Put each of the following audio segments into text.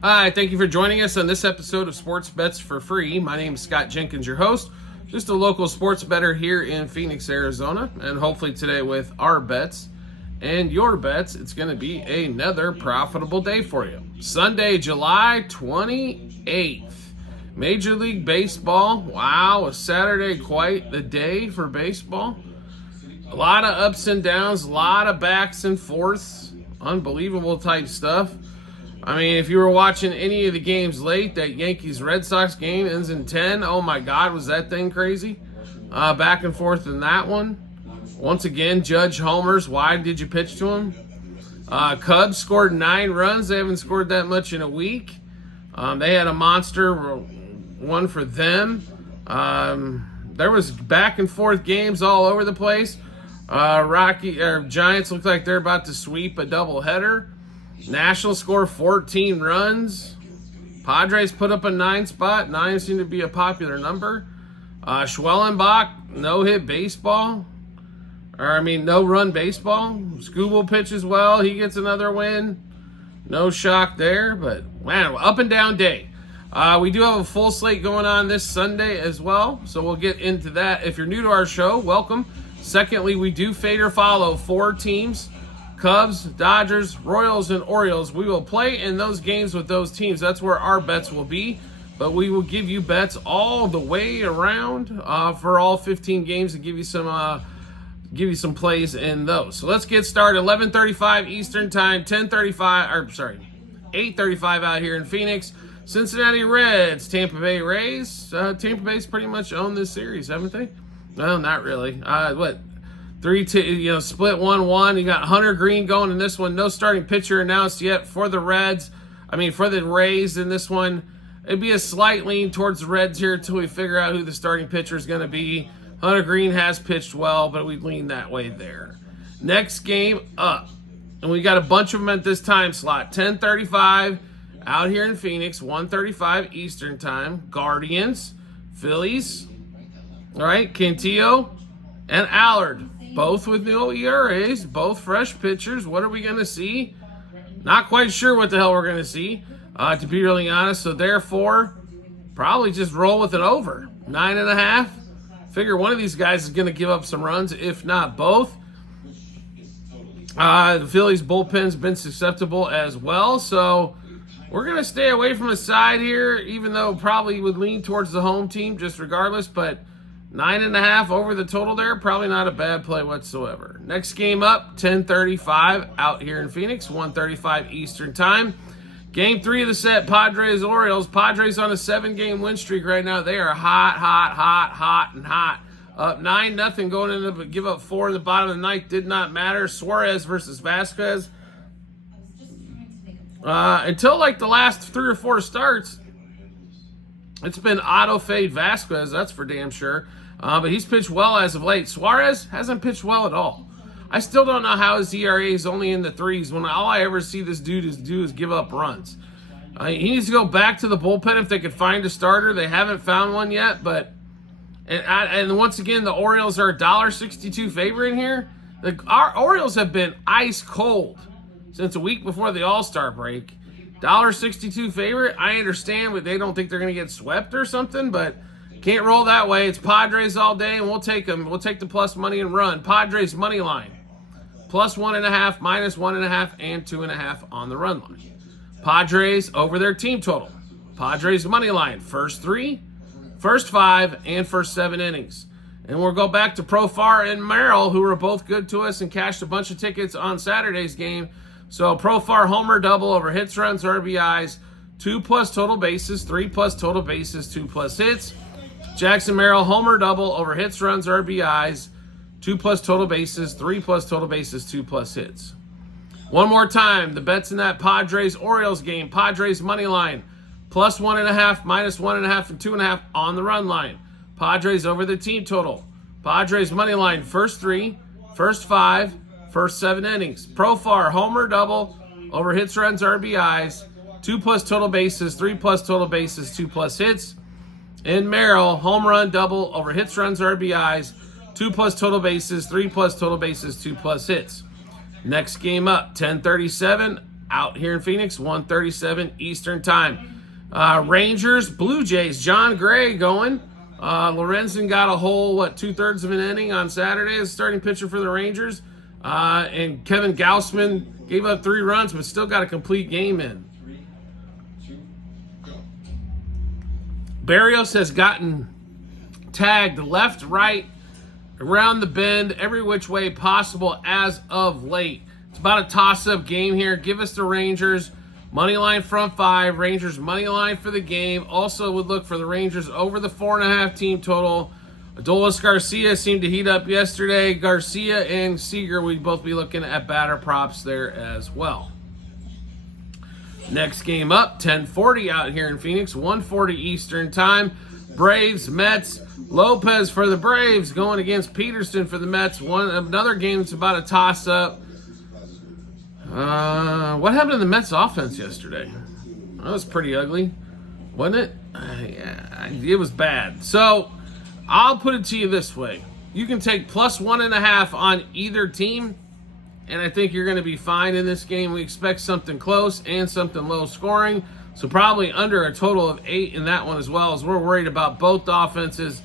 Hi, thank you for joining us on this episode of Sports Bets for Free. My name is Scott Jenkins, your host, just a local sports bettor here in Phoenix, Arizona, and hopefully today with our bets and your bets, it's going to be another profitable day for you. Sunday, July 28th, Major League Baseball. Wow, a Saturday, quite the day for baseball. A lot of ups and downs, a lot of backs and forths, unbelievable type stuff. I mean, if you were watching any of the games late, that Yankees-Red Sox game ends in 10. Oh my God, was that thing crazy? Back and forth in that one. Once again, Judge homers. Why did you pitch to him? Cubs scored 9 runs. They haven't scored that much in a week. They had a monster one for them. There was back and forth games all over the place. Giants look like they're about to sweep a doubleheader. Nationals score 14 runs. Padres put up a 9 spot. 9 seemed to be a popular number. Schwellenbach, no-hit baseball. No-run baseball. Skubal pitches well. He gets another win. No shock there, but man, up and down day. We do have a full slate going on this Sunday as well, so we'll get into that. If you're new to our show, welcome. Secondly, we do fade or follow 4 teams. Cubs, Dodgers, Royals, and Orioles. We will play in those games with those teams. That's where our bets will be. But we will give you bets all the way around for all 15 games and give you some plays in those. So let's get started. 11:35 Eastern Time, 8:35 out here in Phoenix. Cincinnati Reds, Tampa Bay Rays. Tampa Bay's pretty much owned this series, haven't they? No, not really. 3-2, split 1-1. You got Hunter Green going in this one. No starting pitcher announced yet for the for the Rays in this one. It'd be a slight lean towards the Reds here until we figure out who the starting pitcher is going to be. Hunter Green has pitched well, but we'd lean that way there. Next game up. And we got a bunch of them at this time slot. 10:35 out here in Phoenix. 1:35 Eastern Time. Guardians, Phillies. All right, Cantillo and Allard. Both with no ERAs, both fresh pitchers. What are we going to see? Not quite sure what the hell we're going to see, to be really honest. So therefore, probably just roll with an over. 9.5. Figure one of these guys is going to give up some runs, if not both. The Phillies bullpen's been susceptible as well. So we're going to stay away from the side here, even though probably would lean towards the home team just regardless. But 9.5 over the total there, probably not a bad play whatsoever. Next game up, 10:35 out here in Phoenix, 1:35 Eastern Time. Game 3 of the set, Padres-Orioles. Padres on a 7-game win streak right now. They are hot. Up 9-0 going into the give up 4 in the bottom of the ninth. Did not matter. Suarez versus Vasquez. Until like the last 3 or 4 starts, it's been auto fade Vasquez, that's for damn sure. But he's pitched well as of late. Suarez hasn't pitched well at all. I still don't know how his ERA is only in the 3s when all I ever see this dude do is give up runs. He needs to go back to the bullpen if they could find a starter. They haven't found one yet, and once again, the Orioles are a $1.62 favorite here. Our Orioles have been ice cold since a week before the All-Star break. $1.62 favorite, I understand, but they don't think they're going to get swept or something, but can't roll that way. It's Padres all day, and we'll take them. We'll take the plus money and run. Padres money line, plus 1.5, minus 1.5, and 2.5 on the run line. Padres over their team total. Padres money line, first 3, first 5, and first 7 innings. And we'll go back to Profar and Merrill, who were both good to us and cashed a bunch of tickets on Saturday's game. So Profar homer double over hits, runs, RBIs, 2+ total bases, 3+ total bases, 2+ hits. Jackson Merrill homer double over hits, runs, RBIs, 2+ total bases, 3+ total bases, 2+ hits. One more time, the bets in that Padres-Orioles game. Padres money line, plus 1.5, minus 1.5, and 2.5 on the run line. Padres over the team total. Padres money line, first 3, first 5, first 7 innings. Profar homer double over hits, runs, RBIs, 2+ total bases, 3+ total bases, 2+ hits. And Merrill home run double over hits, runs, RBIs, 2+ total bases, 3+ total bases, 2+ hits. Next game up, 10:37 out here in Phoenix, 1:37 Eastern Time. Rangers, Blue Jays, John Gray going. Lorenzen got a whole, 2/3 of an inning on Saturday as starting pitcher for the Rangers. And Kevin Gausman gave up 3 runs, but still got a complete game in. Barrios has gotten tagged left, right, around the bend, every which way possible as of late. It's about a toss-up game here. Give us the Rangers. Money line front 5. Rangers money line for the game. Also would look for the Rangers over the 4.5 team total. Adolis Garcia seemed to heat up yesterday. Garcia and Seager, we'd both be looking at batter props there as well. Next game up, 10:40 out here in Phoenix, 1:40 Eastern Time. Braves, Mets, Lopez for the Braves going against Peterson for the Mets. Another game that's about a toss-up. What happened to the Mets offense yesterday? That was pretty ugly, wasn't it? Yeah, it was bad. So I'll put it to you this way. You can take plus 1.5 on either team, and I think you're going to be fine in this game. We expect something close and something low scoring. So probably under a total of 8 in that one as well, as we're worried about both offenses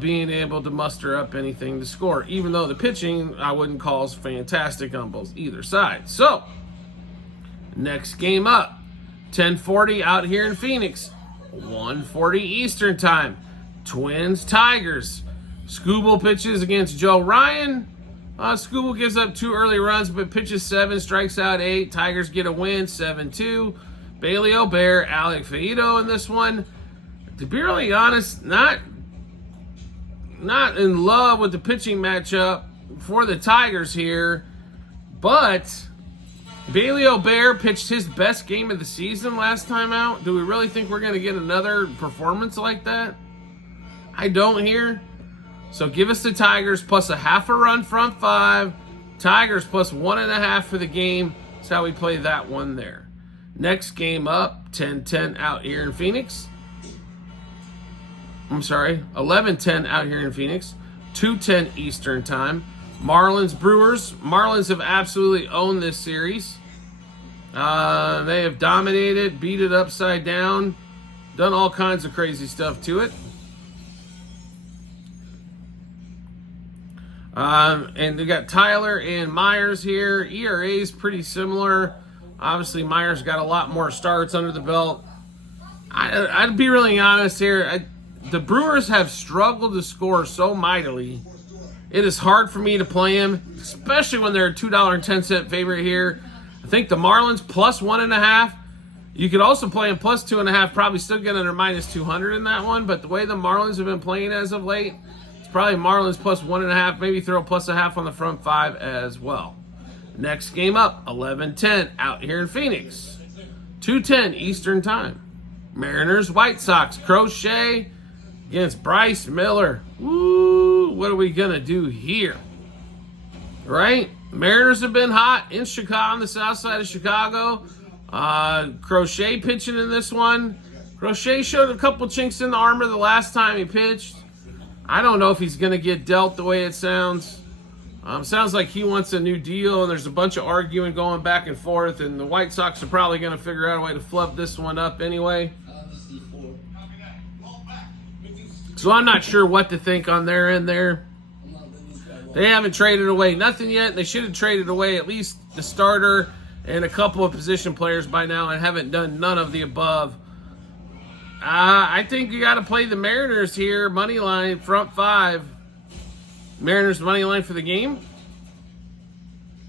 being able to muster up anything to score. Even though the pitching I wouldn't call is fantastic on both either side. So, next game up, 10:40 out here in Phoenix, 1:40 Eastern Time. Twins, Tigers. Skubal pitches against Joe Ryan. Skubal gives up 2 early runs, but pitches 7, strikes out 8. Tigers get a win, 7-2. Bailey O'Bear, Alec Faedo in this one. To be really honest, not in love with the pitching matchup for the Tigers here, but Bailey O'Bear pitched his best game of the season last time out. Do we really think we're going to get another performance like that? I don't here. So give us the Tigers plus a 0.5 run front 5. Tigers plus 1.5 for the game. That's how we play that one there. Next game up, 10:10 out here in Phoenix. 11:10 out here in Phoenix. 2:10 Eastern Time. Marlins, Brewers. Marlins have absolutely owned this series. They have dominated, beat it upside down, done all kinds of crazy stuff to it. And they got Tyler and Myers here. ERA is pretty similar. Obviously, Myers got a lot more starts under the belt. I'd be really honest here. The Brewers have struggled to score so mightily. It is hard for me to play them, especially when they're a $2.10 favorite here. I think the Marlins plus 1.5. You could also play them plus 2.5. Probably still get under minus 200 in that one. But the way the Marlins have been playing as of late, it's probably Marlins plus 1.5. Maybe throw plus a 0.5 on the front 5 as well. Next game up, 11:10 out here in Phoenix. 2:10 Eastern Time. Mariners, White Sox. Crochet against Bryce Miller. Woo! What are we going to do here? Right? Mariners have been hot in Chicago, on the south side of Chicago. Crochet pitching in this one. Crochet showed a couple chinks in the armor the last time he pitched. I don't know if he's going to get dealt the way it sounds. Sounds like he wants a new deal, and there's a bunch of arguing going back and forth, and the White Sox are probably going to figure out a way to flub this one up anyway. So I'm not sure what to think on their end there. They haven't traded away nothing yet. They should have traded away at least the starter and a couple of position players by now and haven't done none of the above. I think you got to play the Mariners here. Money line, front 5. Mariners money line for the game.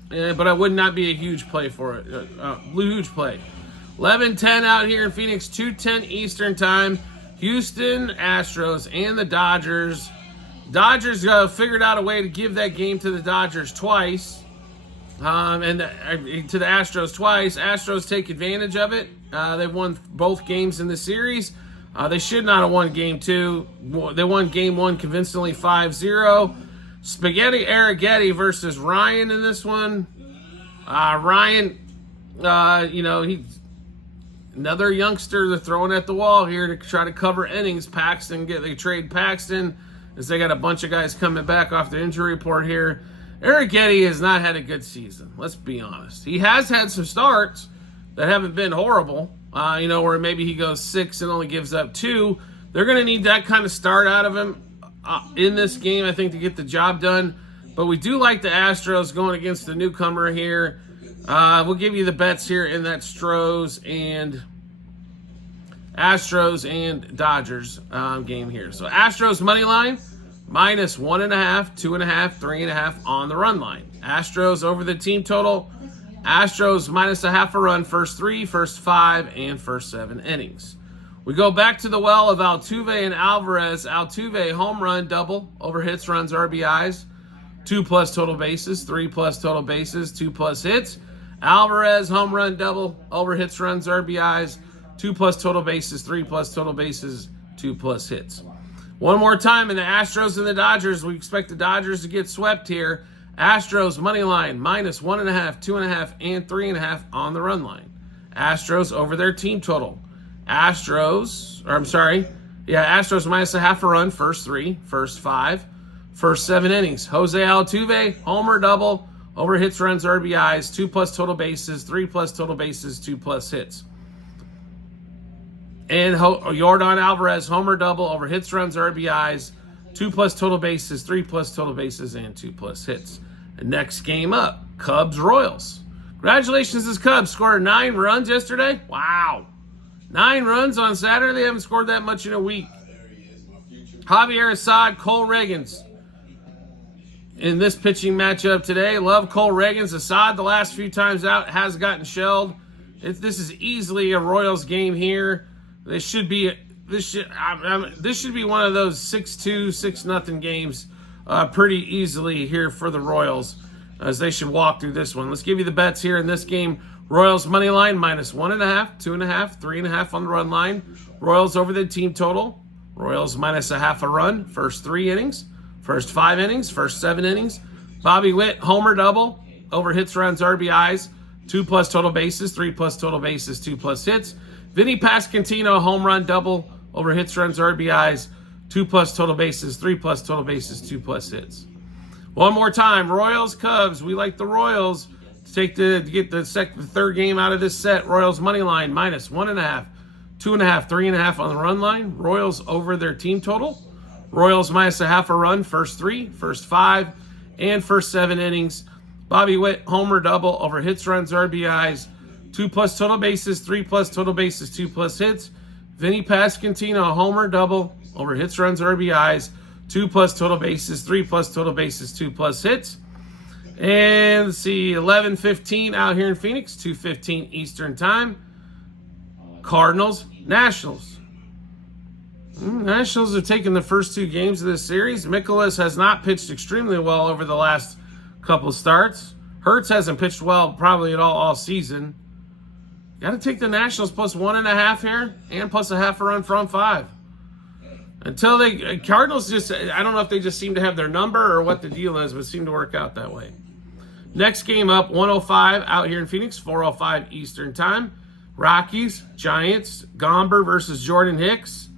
But I would not be a huge play for it. Huge play. 11:10 out here in Phoenix, 2:10 Eastern Time. Houston Astros and the Dodgers. Dodgers figured out a way to give that game to the Dodgers twice. And to the Astros twice. Astros take advantage of it. They've won both games in the series. They should not have won game 2. They won game 1 convincingly 5-0. Spaghetti Arrighetti versus Ryan in this one. Ryan, he's another youngster they're throwing at the wall here to try to cover innings. They trade Paxton as they got a bunch of guys coming back off the injury report here. Arrighetti has not had a good season. Let's be honest. He has had some starts, that haven't been horrible, where maybe he goes 6 and only gives up 2. They're going to need that kind of start out of him in this game, I think, to get the job done. But we do like the Astros going against the newcomer here. We'll give you the bets here in that Astros and Dodgers game here. So Astros money line, minus 1.5, 2.5, 3.5 on the run line. Astros over the team total. Astros minus a half a run, first 3, first 5, and first 7 innings. We go back to the well of Altuve and Alvarez. Altuve, home run, double, over hits, runs, RBIs. 2+ total bases, 3+ total bases, 2+ hits. Alvarez, home run, double, over hits, runs, RBIs. 2+ total bases, 3+ total bases, 2+ hits. One more time in the Astros and the Dodgers. We expect the Dodgers to get swept here. Astros money line, minus 1.5, 2.5, and 3.5 on the run line. Astros over their team total. Astros minus a half a run, first 3, first 5, first 7 innings. Jose Altuve, homer, double, over hits, runs, RBIs, 2+ total bases, 3+ total bases, 2+ hits. And Yordan Alvarez, homer, double, over hits, runs, RBIs, 2+ total bases, 3+ total bases, and 2+ hits. And next game up, Cubs-Royals. Congratulations, as Cubs scored 9 runs yesterday. Wow. 9 runs on Saturday. They haven't scored that much in a week. Javier Assad, Cole Reagans in this pitching matchup today. Love Cole Reagans. Assad, the last few times out, has gotten shelled. This is easily a Royals game here. This should be one of those 6-2, 6-0 games pretty easily here for the Royals, as they should walk through this one. Let's give you the bets here in this game. Royals money line, minus 1.5, 2.5, 3.5 on the run line. Royals over the team total. Royals minus a half a run, first 3 innings, first 5 innings, first 7 innings. Bobby Witt, homer, double, over hits, runs, RBIs, 2+ total bases, 3+ total bases, 2+ hits. Vinny Pasquantino, home run, double, over hits, runs, RBIs, 2+ total bases, 3+ total bases, 2+ hits. One more time, Royals, Cubs. We like the Royals to get the third game out of this set. Royals money line, minus 1.5, 2.5, 3.5 on the run line. Royals over their team total. Royals minus a half a run, first 3, first 5, and first 7 innings. Bobby Witt, homer, double, over hits, runs, RBIs, 2+ total bases, 3+ total bases, 2+ hits. Vinny Pasquantino, homer, double, over hits, runs, RBIs, 2+ total bases, 3+ total bases, 2+ hits. And let's see, 11:15 out here in Phoenix, 2:15 Eastern Time. Cardinals, Nationals. Nationals have taken the first 2 games of this series. Mikolas has not pitched extremely well over the last couple of starts. Hurts hasn't pitched well probably at all season. Got to take the Nationals plus 1.5 here and plus a half a run from 5. Until Cardinals just, I don't know if they just seem to have their number or what the deal is, but seem to work out that way. Next game up, 1:05 out here in Phoenix, 4:05 Eastern Time. Rockies, Giants, Gomber versus Jordan Hicks.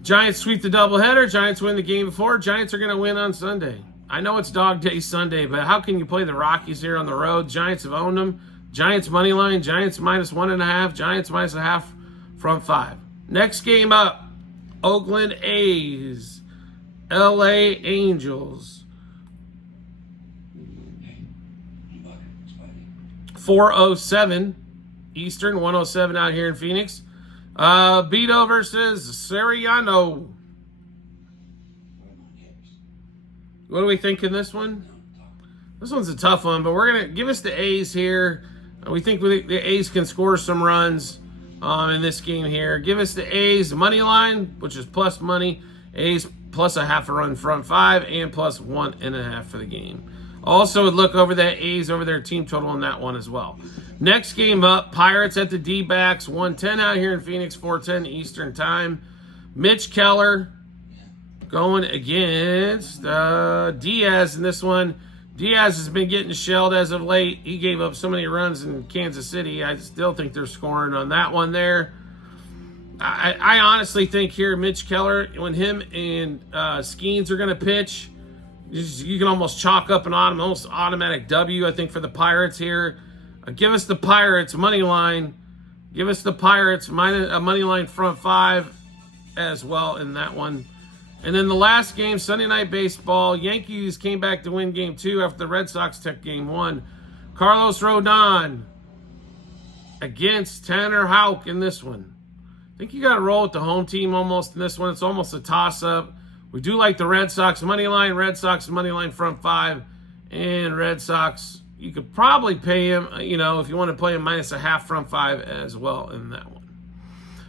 Giants sweep the doubleheader. Giants win the game before. Giants are going to win on Sunday. I know it's Dog Day Sunday, but how can you play the Rockies here on the road? Giants have owned them. Giants money line, Giants minus 1.5, Giants minus a half from 5. Next game up, Oakland A's, LA Angels. 4:07 Eastern, 1:07 out here in Phoenix. Beto versus Soriano. What do we think in this one? This one's a tough one, but we're going to give us the A's here. We think the A's can score some runs in this game here. Give us the A's money line, which is plus money. A's plus a half a run front 5 and plus 1.5 for the game. Also would look over that A's over their team total on that one as well. Next game up, Pirates at the D-backs, 1:10 out here in Phoenix, 4:10 Eastern Time. Mitch Keller going against Diaz in this one. Diaz has been getting shelled as of late. He gave up so many runs in Kansas City. I still think they're scoring on that one there. I honestly think here, Mitch Keller, when him and Skeens are going to pitch, you can almost chalk up an almost automatic W, I think, for the Pirates here. Give us the Pirates money line. Give us the Pirates money line front 5 as well in that one. And then the last game, Sunday Night Baseball, Yankees came back to win Game 2 after the Red Sox took Game 1. Carlos Rodon against Tanner Houck in this one. I think you got to roll with the home team almost in this one. It's almost a toss-up. We do like the Red Sox money line, Red Sox money line front 5, and Red Sox, you could probably pay him, if you want to play him -0.5 front 5 as well in that one.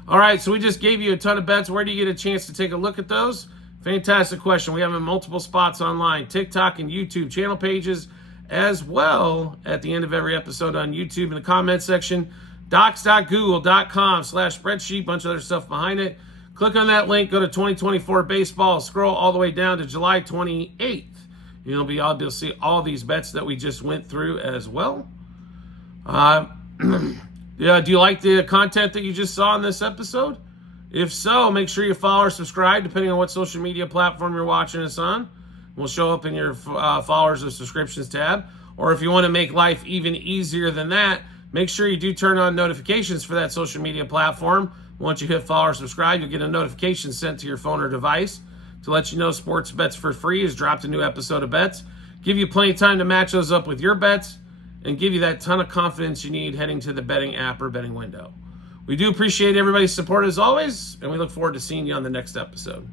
All right, so we just gave you a ton of bets. Where do you get a chance to take a look at those? Fantastic question. We have them in multiple spots online, TikTok and YouTube channel pages, as well at the end of every episode on YouTube in the comment section. Docs.google.com/spreadsheet, bunch of other stuff behind it. Click on that link, go to 2024 baseball, scroll all the way down to July 28th. You'll be able to see all these bets that we just went through as well. Do you like the content that you just saw in this episode? If so, make sure you follow or subscribe, depending on what social media platform you're watching us on. We'll show up in your followers or subscriptions tab. Or if you want to make life even easier than that, make sure you do turn on notifications for that social media platform. Once you hit follow or subscribe, you'll get a notification sent to your phone or device to let you know Sports Bets for Free has dropped a new episode of bets. Give you plenty of time to match those up with your bets and give you that ton of confidence you need heading to the betting app or betting window. We do appreciate everybody's support as always, and we look forward to seeing you on the next episode.